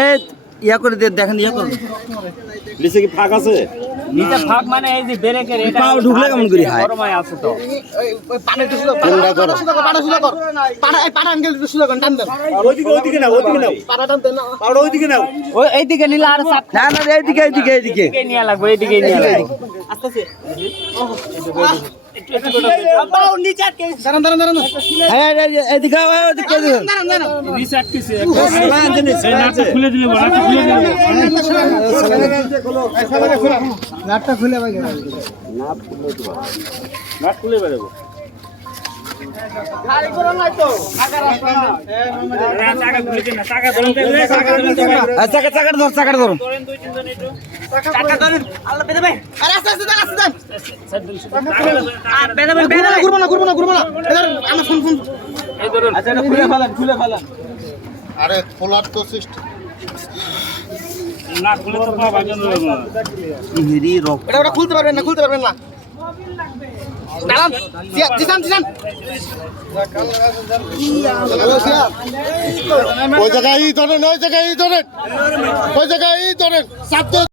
এই ইয়া করে দেখেন ইয়া করুন নিচে কি ফাঁক আছে? নিচে ফাঁক মানে এই যে ব্রেকের এটা পাও ঢুকলে কেমন করি হয় গরমায় আছে তো। কোনটা করো? ওইদিকে নাও, ওইদিকে নাও। ওই এইদিকে নিলে আর সাপ না না এইদিকে এইদিকে এইদিকে এইদিকে নিয়ে লাগবে, এইদিকে নিয়ে লাগবে। হ্যাঁ এইদিকে এইদিকে নিচে আটকেছে। খুলে দিলে নাটটা খুলে ভাই নাট খুলে বেরোবো। চাকাটা ধরুন আরে খোলার তো সিস্টেম না খুলে তো পাওয়া যাবে না। এটা খুলতে পারবেন না দাঁড়ান জিসান ওই জায়গায় ধরেন ওই জায়গায় ধরেন